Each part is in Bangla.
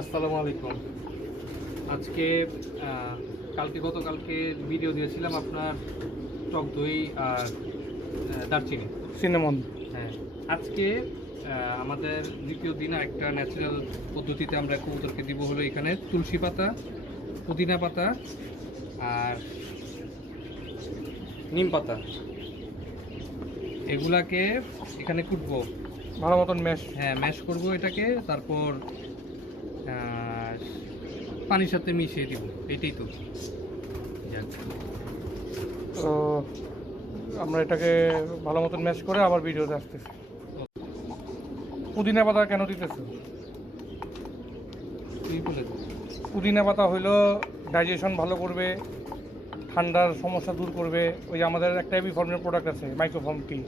আসসালামু আলাইকুম। আজকে গতকালকে ভিডিও দিয়েছিলাম আপনার টক দই আর দারচিনি সিনেমন। হ্যাঁ, আজকে আমাদের দ্বিতীয় দিন একটা ন্যাচারাল পদ্ধতিতে আমরা কবুতরকে দিব হলো এখানে তুলসী পাতা, পুদিনা পাতা আর নিম পাতা, এগুলাকে এখানে কুটবো ভালো মতন ম্যাশ। হ্যাঁ, ম্যাশ করবো এটাকে, তারপর পানির সাথে মিশিয়ে দিব। এটাই তো যাক। তো আমরা এটাকে ভালো মতন ম্যাশ করে আবার ভিডিওতে আসতেছি। পুদিনা পাতা কেন দিতেছো? তুই বলে দে। পুদিনা পাতা হইলো ডাইজেশন ভালো করবে, ঠান্ডার সমস্যা দূর করবে। ওই যে আমাদের একটা এবি ফর্মের প্রোডাক্ট আছে মাইক্রোফর্ম টি,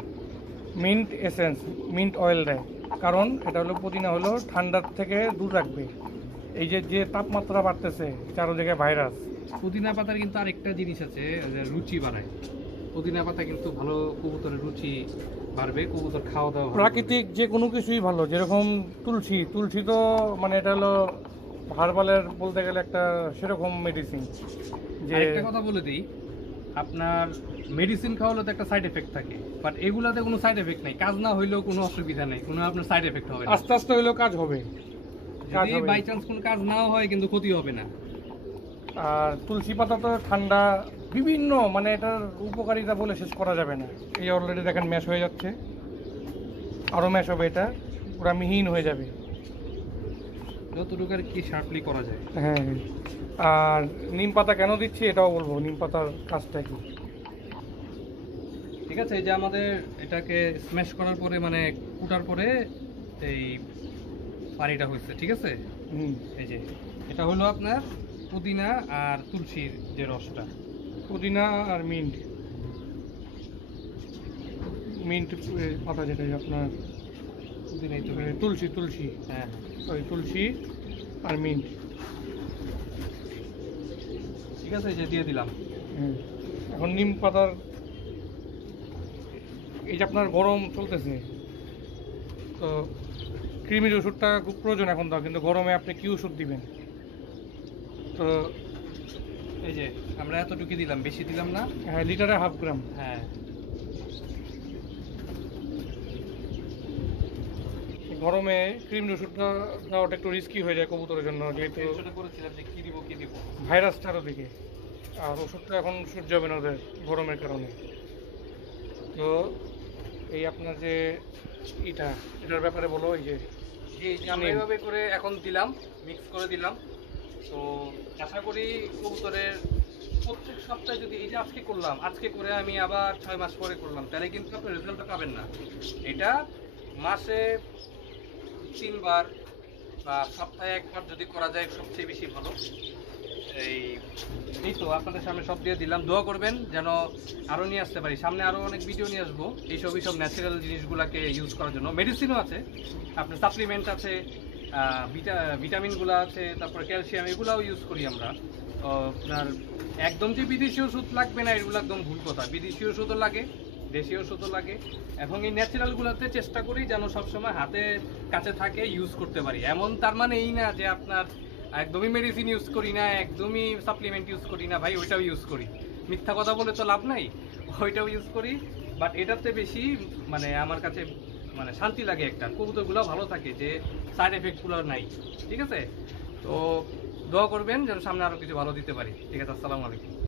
মিন্ট এসেন্স, মিন্ট অয়েল দেয়। কারণ এটা হলো পুদিনা হলো ঠান্ডার থেকে দূর রাখবে। এই যে যে তাপমাত্রা বাড়তেছে, চারো জায়গায় ভাইরাস। পুদিনা পাতার কিন্তু আরেকটা জিনিস আছে, যে রুচি বাড়ায়। পুদিনা পাতা কিন্তু ভালো, কবুতরের রুচি বাড়বে, কবুতর খাওয়া দাওয়া ভালো প্রাকৃতিক যে কোনো কিছুই ভালো, যেরকম তুলসী। তুলসী তো মানে এটা হলো হার্বালের বলতে গেলে একটা সেরকম মেডিসিন। করবে। যে আরেকটা কথা বলে দিই, আপনার মেডিসিন খাওয়ালে তো একটা সাইড এফেক্ট থাকে, বাট এগুলাতে কোনো সাইড এফেক্ট নেই। কাজ না হইলেও কোনো অসুবিধা নেই, কোনো আপনার সাইড এফেক্ট হবে না। আস্তে আস্তে হইলেও কাজ হবে। যদি বাই চান্স কোনো কাজ নাও হয়, কিন্তু ক্ষতি হবে না। আর তুলসী পাতা তো ঠান্ডা বিভিন্ন, মানে এটার উপকারিতা বলে শেষ করা যাবে না। এই অলরেডি দেখেন ম্যাশ হয়ে যাচ্ছে, আরও ম্যাশ হবে, এটা পুরা মিহিন হয়ে যাবে। যতটুকু আর কি শার্পলি করা যায়। হ্যাঁ, আর নিম পাতা কেন দিচ্ছি এটাও বলবো। নিম পাতার কাজটা কি? ঠিক আছে, এই যে আমাদের এটাকে স্ম্যাশ করার পরে, মানে কুটার পরে এই পানিটা হয়েছে, ঠিক আছে। এই যে এটা হলো আপনার পুদিনা আর তুলসীর যে রসটা। পুদিনা আর মিন্ট, মিন্ট পাতা যেটা আপনার পুদিনাই তো। তুলসী, তুলসী, হ্যাঁ, ওই তুলসী আর মিন্ট। ঠিক আছে, এই যে দিয়ে দিলাম। এখন নিম পাতার, এই যে আপনার গরম চলতেছে, তো কৃমির ওষুধটা খুব প্রয়োজন এখন দাও, কিন্তু গরমে আপনি কি ওষুধ দিবেন? তো এই যে আমরা এতটুকু দিলাম, বেশি দিলাম না। হ্যাঁ, লিটারে 1/2 গ্রাম। হ্যাঁ, গরমে কৃমির ওষুধটা দেওয়াটা একটু রিস্কি হয়ে যায় কবুতরের জন্য, যেহেতু টেনশনে করেছিলাম যে কি দিব। ভাইরাস চারোদিকে। আর ওষুধটা এখন সহ্য হবে না ওদের গরমের কারণে। তো এই আপনার যে এটার ব্যাপারে বলো। এই যে আমরা এভাবে করে এখন দিলাম, মিক্স করে দিলাম। তো আশা করি কবুতরের প্রত্যেক সপ্তাহে, যদি এই যে আজকে করলাম, আজকে করে আমি আবার 6 মাস পরে করলাম, তাহলে কিন্তু আপনি রেজাল্টটা পাবেন না। এটা মাসে 3 বার বা সপ্তাহে 1 বার যদি করা যায়, সবচেয়ে বেশি ভালো। এই তো আপনাদের সামনে সব দিয়ে দিলাম। দোয়া করবেন যেন আরও নিয়ে আসতে পারি। সামনে আরও অনেক ভিডিও নিয়ে আসবো এইসব ন্যাচারাল জিনিসগুলোকে ইউজ করার জন্য। মেডিসিনও আছে, আপনার সাপ্লিমেন্ট আছে, ভিটামিনগুলো আছে, তারপরে ক্যালসিয়াম, এগুলাও ইউজ করি আমরা। আপনার একদম যে বিদেশি ওষুধ লাগবে না, এগুলো একদম ভুল কথা। বিদেশি ওষুধও লাগে, দেশি ওষুধও লাগে, এবং এই ন্যাচারালগুলোতে চেষ্টা করি যেন সবসময় হাতে কাছে থাকে, ইউজ করতে পারি। এমন তার মানে এই না যে আপনার একদমই মেডিসিন ইউজ করি না, একদমই সাপ্লিমেন্ট ইউজ করি না। ভাই, ওইটাও ইউজ করি। মিথ্যা কথা বলে তো লাভ নাই, ওইটাও ইউজ করি। বাট এটাতে বেশি মানে আমার কাছে মানে শান্তি লাগে, একটা কবুতরগুলো ভালো থাকে, যে সাইড এফেক্টগুলো নাই। ঠিক আছে, তো দোয়া করবেন যেন সামনে আরও কিছু ভালো দিতে পারি। ঠিক আছে, আসসালামু আলাইকুম।